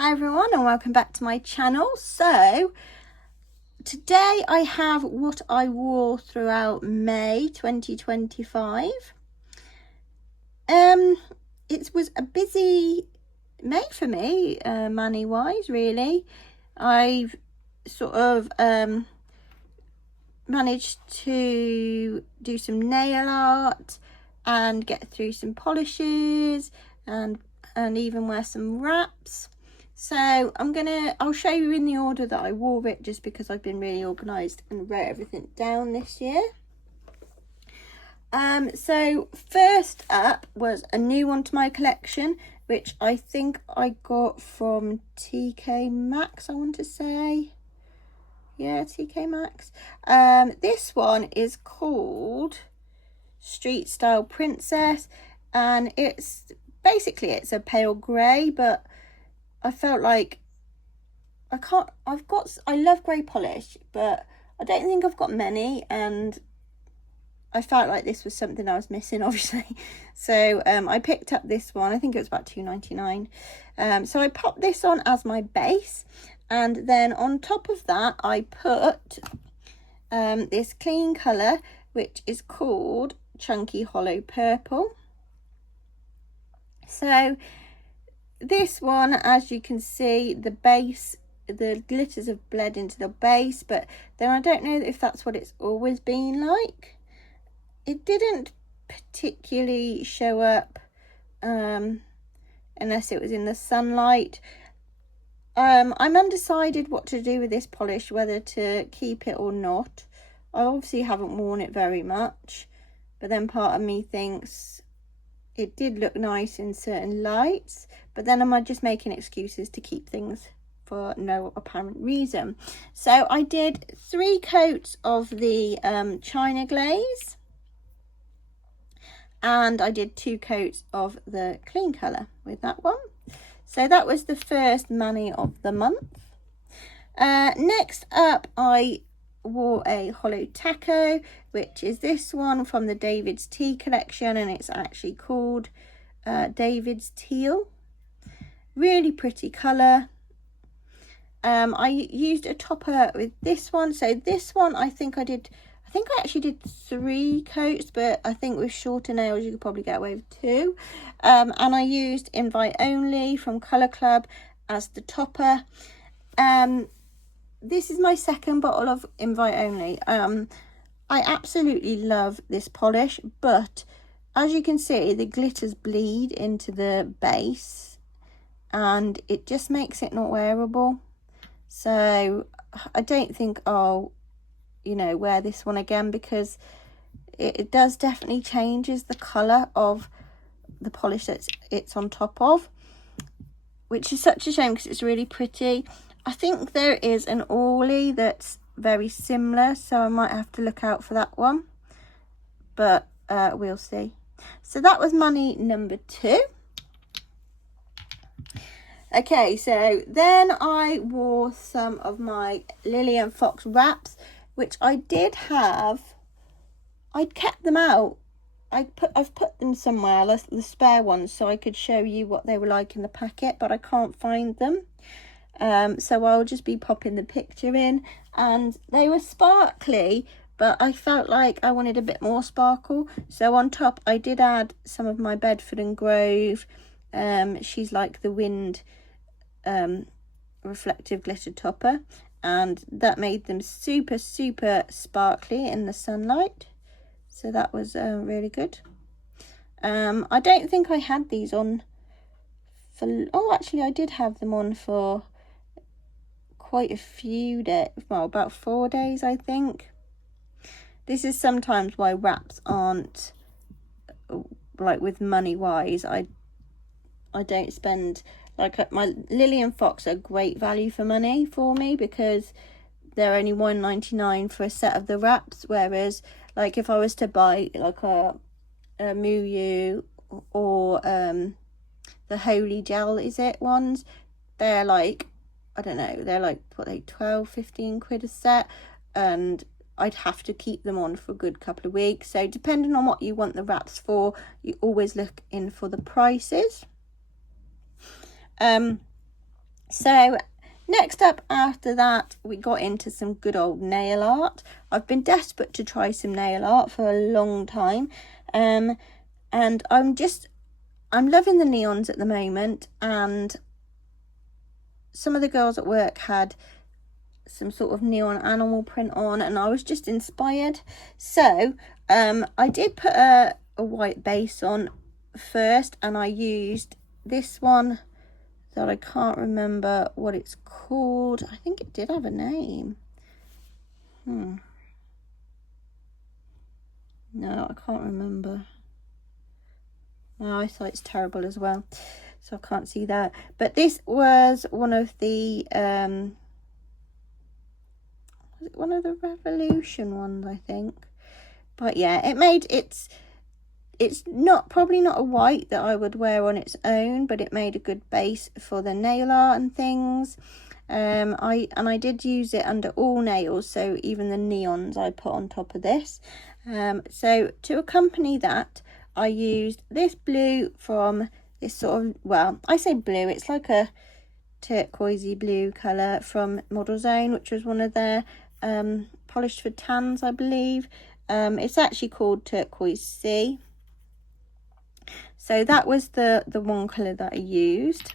Hi everyone and welcome back to my channel. So today I have what I wore throughout May 2025. It was a busy May for me, money wise really. I've sort of managed to do some nail art and get through some polishes and even wear some wraps. So I'll show you in the order that I wore it, just because I've been really organised and wrote everything down this year. So first up was a new one to my collection, which I think I got from TK Maxx, I want to say. Yeah, TK Maxx. This one is called Street Style Princess, and it's a pale grey, but I felt like I love grey polish, but I don't think I've got many, and I felt like this was something I was missing, obviously. So I picked up this one. I think it was about £2.99. So I popped this on as my base, and then on top of that I put this clean colour, which is called Chunky Holo Purple. So this one, as you can see, the glitters have bled into the base, but then I don't know if that's what it's always been like. It didn't particularly show up unless it was in the sunlight. I'm undecided what to do with this polish, whether to keep it or not. I obviously haven't worn it very much, but then part of me thinks it did look nice in certain lights, but then am I just making excuses to keep things for no apparent reason? So I did 3 coats of the China Glaze, and I did 2 coats of the clean colour with that one. So that was the first mani of the month. Next up, I wore a Holo Taco, which is this one from the David's Tea collection, and it's actually called David's Teal. Really pretty colour. I used a topper with this one. So this one I actually did 3 coats, but I think with shorter nails you could probably get away with 2. And I used Invite Only from Colour Club as the topper. This is my second bottle of Invite Only. I absolutely love this polish, but as you can see, the glitters bleed into the base and it just makes it not wearable. So I don't think I'll wear this one again, because it does definitely changes the colour of the polish that it's on top of, which is such a shame because it's really pretty. I think there is an Orly that's very similar, so I might have to look out for that one, but we'll see. So that was mani number 2. Okay, so then I wore some of my Lilian Fox wraps, which I did have. I'd kept them out. I've put them somewhere, the spare ones, so I could show you what they were like in the packet, but I can't find them. So I'll just be popping the picture in, and they were sparkly, but I felt like I wanted a bit more sparkle. So on top I did add some of my Bedford and Grove She's Like the Wind reflective glitter topper, and that made them super sparkly in the sunlight. So that was really good. I don't think I had these on for, oh actually I did have them on for quite a few days, well about 4 days I think. This is sometimes why wraps aren't, like with money wise, I don't spend, like my Lilian Fox are great value for money for me, because they're only £1.99 for a set of the wraps, whereas like if I was to buy like a Muyu or the Holy Gel ones, they're like, I don't know, they're like 12-15 quid a set, and I'd have to keep them on for a good couple of weeks. So depending on what you want the wraps for, you always look in for the prices. So next up after that, we got into some good old nail art. I've been desperate to try some nail art for a long time. And I'm loving the neons at the moment, and some of the girls at work had some sort of neon animal print on, and I was just inspired. So I did put a white base on first, and I used this one that I can't remember what it's called. I think it did have a name. No, I can't remember. My eyesight's terrible as well, so I can't see that. But this was one of the was it one of the Revolution ones, I think. But yeah, it's not probably not a white that I would wear on its own, but it made a good base for the nail art and things. I did use it under all nails, so even the neons I put on top of this. So to accompany that, I used this blue from this sort of, well, I say blue, it's like a turquoisey blue colour from Model Zone, which was one of their polished for tans, I believe. It's actually called Turquoise Sea. So that was the one colour that I used.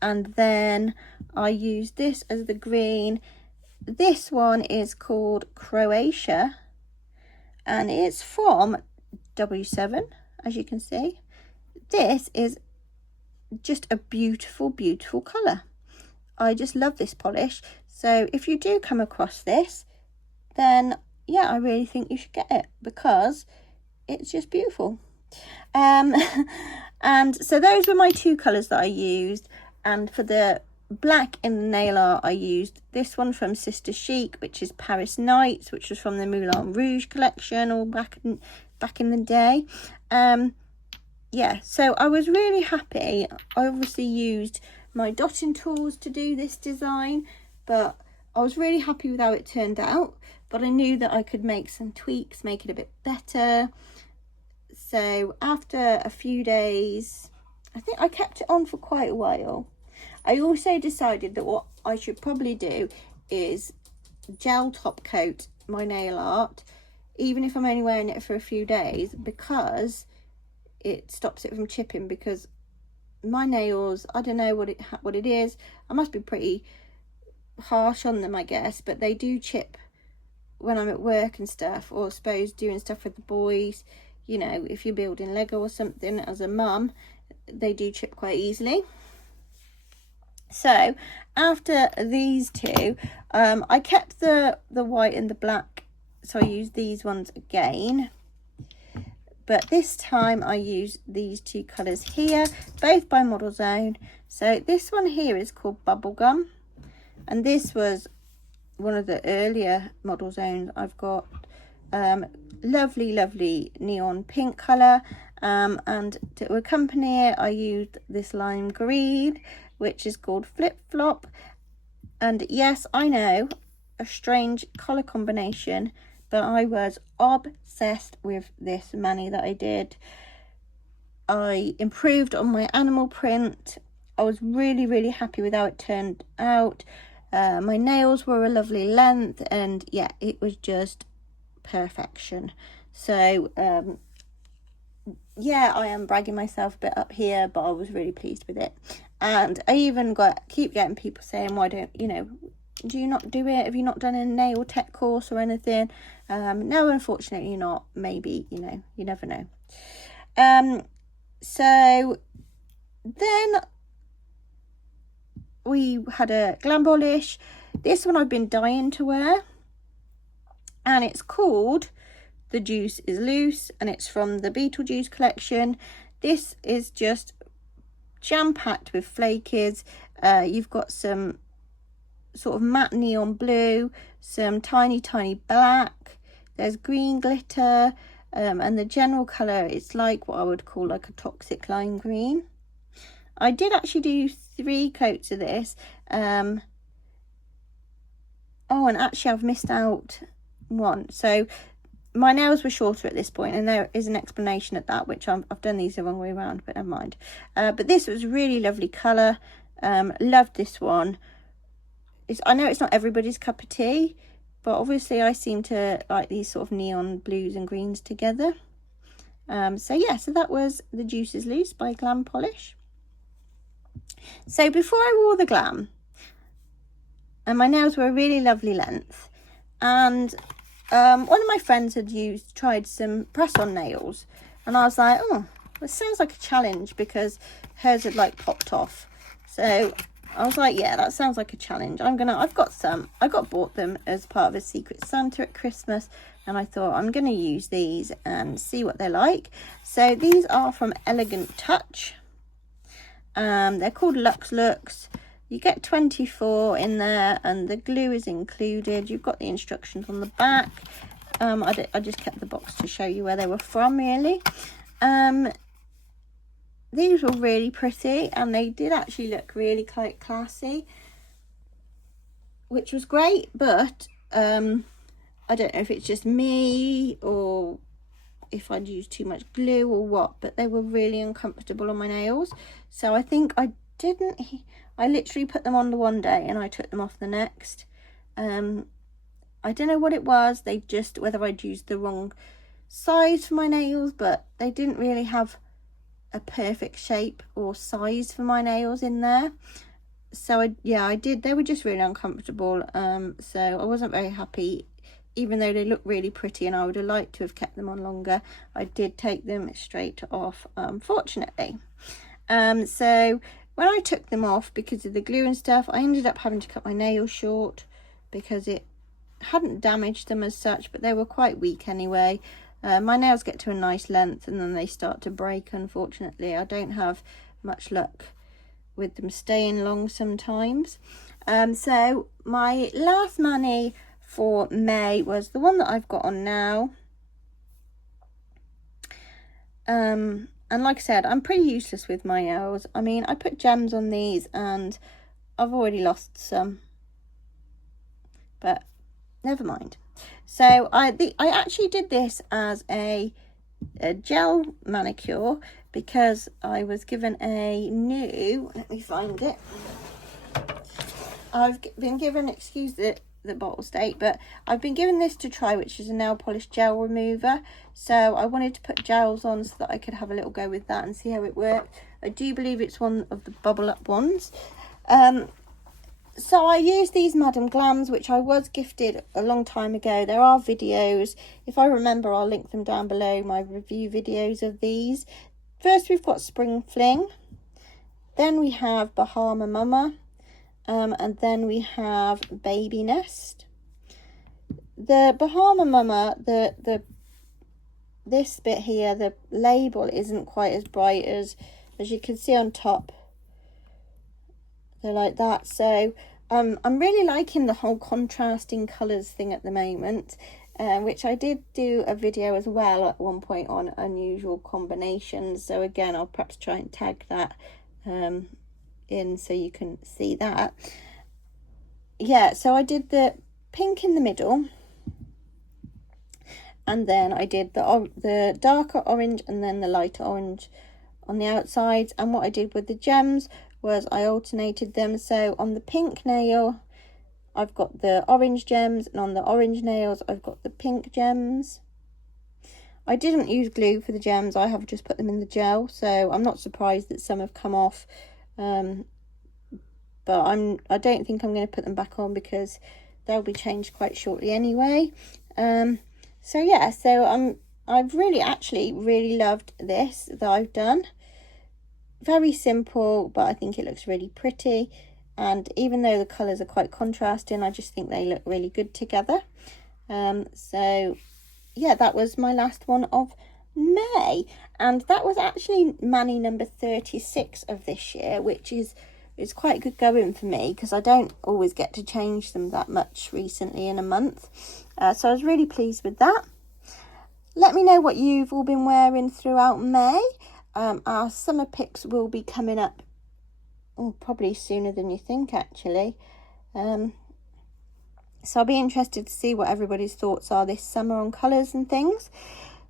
And then I used this as the green. This one is called Croatia, and it's from W7, as you can see. This is just a beautiful, beautiful colour. I just love this polish. So if you do come across this, then yeah, I really think you should get it, because it's just beautiful. And so those were my two colours that I used. And for the black in the nail art, I used this one from Sister Chic, which is Paris Nights, which was from the Moulin Rouge collection all back in the day. Yeah, so I was really happy. I obviously used my dotting tools to do this design, but I was really happy with how it turned out. But I knew that I could make some tweaks, make it a bit better. So after a few days, I think I kept it on for quite a while. I also decided that what I should probably do is gel top coat my nail art, even if I'm only wearing it for a few days, because it stops it from chipping. Because my nails, I don't know what it is. I must be pretty harsh on them, I guess, but they do chip when I'm at work and stuff, or I suppose doing stuff with the boys. You know, if you're building Lego or something as a mum, they do chip quite easily. So after these two, I kept the white and the black, so I used these ones again. But this time I used these two colours here, both by Model Zone. So this one here is called Bubblegum, and this was one of the earlier Model Zones I've got. Lovely, lovely neon pink colour. And to accompany it, I used this lime green, which is called Flip Flop. And yes, I know, a strange colour combination, but I was obsessed with this mani that I did. I improved on my animal print. I was really, really happy with how it turned out. My nails were a lovely length, and yeah, it was just perfection. So yeah, I am bragging myself a bit up here, but I was really pleased with it. And I even keep getting people saying, why don't do you not do it? Have you not done a nail tech course or anything? No, unfortunately not. Maybe, you never know. So then we had a glam polish. This one I've been dying to wear, and it's called The Juice is Loose, and it's from the Beetlejuice collection. This is just jam-packed with flakies. You've got some sort of matte neon blue, some tiny black, there's green glitter, and the general colour, it's like what I would call like a toxic lime green. I did actually do 3 coats of this. Oh, and actually I've missed out one. So my nails were shorter at this point, and there is an explanation at that, which I've done these the wrong way around, but never mind. But this was really lovely colour. Loved this one. I know it's not everybody's cup of tea, but obviously I seem to like these sort of neon blues and greens together. So yeah, so that was the Juice is Loose by Glam Polish. So before I wore the Glam, and my nails were a really lovely length, and one of my friends had tried some press-on nails, and I was like, oh, this sounds like a challenge, because hers had like popped off. So I was like, yeah, that sounds like a challenge. I got bought them as part of a Secret Santa at Christmas, and I thought I'm gonna use these and see what they're like. So these are from Elegant Touch. They're called Lux Looks. You get 24 in there, and the glue is included. You've got the instructions on the back. I just kept the box to show you where they were from, really. These were really pretty, and they did actually look really quite classy, which was great. But I don't know if it's just me or if I'd used too much glue or what, but they were really uncomfortable on my nails. So I think I literally put them on the one day and I took them off the next. I don't know what it was. Whether I'd used the wrong size for my nails, but they didn't really have a perfect shape or size for my nails in there. So they were just really uncomfortable. So I wasn't very happy, even though they look really pretty and I would have liked to have kept them on longer. I did take them straight off, unfortunately. So when I took them off, because of the glue and stuff, I ended up having to cut my nails short, because it hadn't damaged them as such, but they were quite weak anyway. My nails get to a nice length and then they start to break, unfortunately. I don't have much luck with them staying long sometimes. So my last mani for May was the one that I've got on now. And like I said, I'm pretty useless with my nails. I mean, I put gems on these and I've already lost some, but never mind. So I actually did this as a gel manicure, because I was given a new, let me find it. I've been given, excuse the bottle state, but I've been given this to try, which is a nail polish gel remover. So I wanted to put gels on so that I could have a little go with that and see how it worked. I do believe it's one of the bubble up ones. So I used these Madam Glams, which I was gifted a long time ago. There are videos. If I remember, I'll link them down below, my review videos of these. First, we've got Spring Fling. Then we have Bahama Mama. And then we have Baby Nest. The Bahama Mama, this bit here, the label isn't quite as bright as you can see on top. They're like that. So I'm really liking the whole contrasting colours thing at the moment, which I did do a video as well at one point on unusual combinations. So again, I'll perhaps try and tag that in so you can see that. Yeah, so I did the pink in the middle, and then I did the darker orange and then the lighter orange on the outsides. And what I did with the gems was I alternated them. So on the pink nail I've got the orange gems, and on the orange nails I've got the pink gems. I didn't use glue for the gems, I have just put them in the gel, so I'm not surprised that some have come off. But I don't think I'm going to put them back on, because they'll be changed quite shortly anyway. So yeah, so I've really loved this that I've done. Very simple, but I think it looks really pretty, and even though the colours are quite contrasting, I just think they look really good together. So yeah, that was my last one of May, and that was actually mani number 36 of this year, which is quite good going for me, because I don't always get to change them that much recently in a month. So I was really pleased with that. Let me know what you've all been wearing throughout May. Our summer picks will be coming up probably sooner than you think, actually. So I'll be interested to see what everybody's thoughts are this summer on colours and things.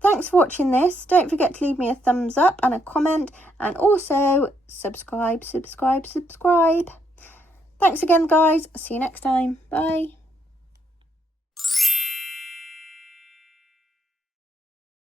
thanks for watching this. Don't forget to leave me a thumbs up and a comment, and also subscribe. Thanks again, guys. See you next time. Bye.